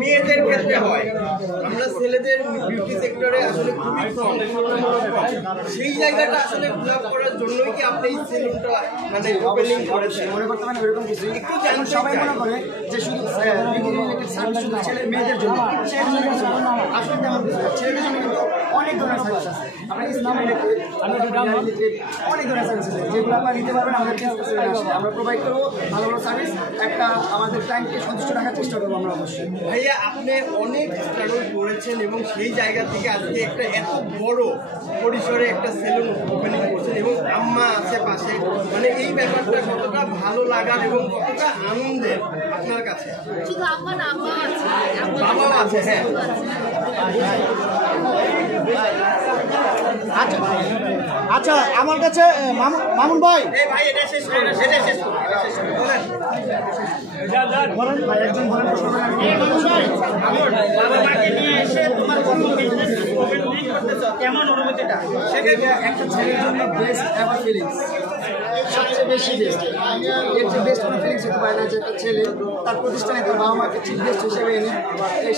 মেয়েদের ক্ষেত্রে হয়, আমরা ছেলেদের বিউটি সেক্টরে আসলে খুবই কম, সেই জায়গাটা আসলে ফিল আপ করার জন্যই কি আপনি এই সেলুনটা মানে ওপেনিং করেছেন? মনে করতে পারেন এরকম কিছু একটু জানেন, সবাই মনে করে যে শুধু বিউটি রিলেটেড সার্ভিস শুধু ছেলে মেয়েদের জন্য, ছেলেদের জন্য আসলে তেমন কিছু না। ছেলেদের জন্য কিন্তু অনেক ধরনের সার্ভিস আছে, আপনার ইসলাম রিলেটেড অনেক ধরনের সার্ভিস আছে যেগুলো আপনারা নিতে পারবেন। আমাদের আমরা প্রোভাইড করবো ভালো ভালো সার্ভিস, একটা আমাদের ক্লায়েন্টকে সন্তুষ্ট রাখার চেষ্টা করবো আমরা অবশ্যই। ভাইয়া আপনি অনেক স্ট্রাগল করেছেন এবং সেই জায়গা থেকে আজকে একটা এত বড় পরিসরে একটা সেলুন ওপেনিং করছেন এবং আম্মা আছে পাশে, মানে এই ব্যাপারটা কতটা ভালো লাগার এবং কতটা আনন্দের আপনার কাছে? শুধু আম্মা না, আম্মা আছে, বাবাও আছে। হ্যাঁ, আচ্ছা আচ্ছা, আমার কাছে মামুন ভাই, এই ভাই এটা শেষ করুন, এটা শেষ করুন, এটা শেষ করুন, বলেন। বলেন ভাই, একজন বলেন প্রশ্ন করেন। বাবা মাকে নিয়ে এসে তোমার কোনো বিজনেস ওপেনিং করতেছ, কেমন অনুভূতিটা? সেটা একটা ছেলের জন্য বেস্ট এভার ফিলিংস, সবচেয়ে বেশি বেস্ট। এর যে বেস্ট কোনো ফিলিংস হতে পারে না যে একটা ছেলে তার প্রতিষ্ঠানে তার বাবা মাকে চিফ গেস্ট হিসেবে এনে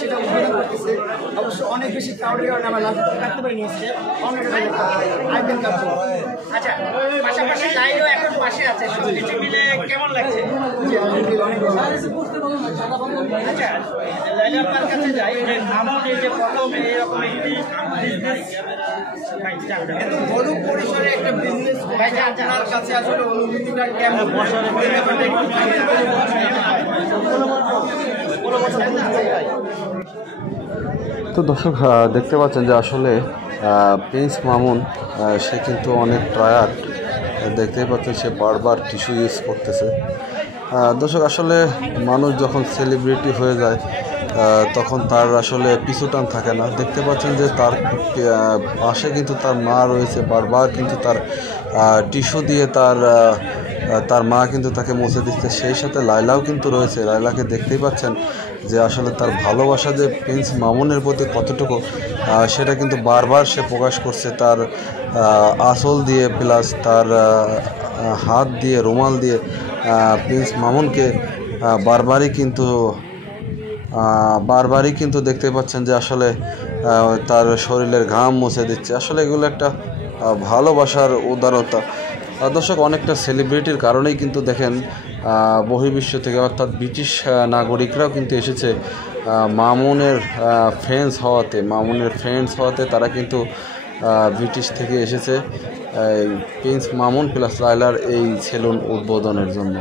সেটা উদ্বোধন করতেছে। অবশ্য অনেক বেশি ক্রাউডের কারণে আমরা লাভ রাখতে পারিনি আজকে, অনেক আইটেম কাটবো। আচ্ছা, পাশাপাশি লাইনও এখন পাশে আছে, সব কিছু মিলে কেমন লাগছে? জি আলহামদুলিল্লাহ, অনেক ভালো। আচ্ছা, লাইলা আপনার কাছে যাই, যে আমার এই যে প্রথম এরকম একটি এত বড় পরিসরে একটা বিজনেস আপনার কাছে আসলে অনুভূতিটা কেমন? তো দর্শক দেখতে পাচ্ছেন যে আসলে প্রিন্স মামুন সে কিন্তু অনেক টায়ার্ড, দেখতেই পাচ্ছেন সে বারবার টিস্যু ইউজ করতেছে। দর্শক আসলে মানুষ যখন সেলিব্রিটি হয়ে যায় তখন তার আসলে পিছুটান থাকে না। দেখতে পাচ্ছেন যে তার পাশে কিন্তু তার মা রয়েছে, বারবার কিন্তু তার টিস্যু দিয়ে তার মা কিন্তু তাকে মুছে দিচ্ছে। সেই সাথে লাইলাও কিন্তু রয়েছে, লাইলাকে দেখতেই পাচ্ছেন যে আসলে তার ভালোবাসা যে প্রিন্স মামুনের প্রতি কতটুকু সেটা কিন্তু বারবার সে প্রকাশ করছে তার আঁচল দিয়ে, প্লাস তার হাত দিয়ে, রুমাল দিয়ে প্রিন্স মামুনকে বারবারই কিন্তু দেখতে পাচ্ছেন যে আসলে তার শরীরের ঘাম মুছে দিচ্ছে। আসলে এগুলো একটা ভালোবাসার উদারতা। দর্শক অনেকটা সেলিব্রিটির কারণেই কিন্তু দেখেন বহির্বিশ্ব থেকে অর্থাৎ ব্রিটিশ নাগরিকরাও কিন্তু এসেছে মামুনের ফ্রেন্ডস হওয়াতে তারা কিন্তু ব্রিটিশ থেকে এসেছে প্রিন্স মামুন প্লাস লাইলার এই সেলুন উদ্বোধনের জন্য।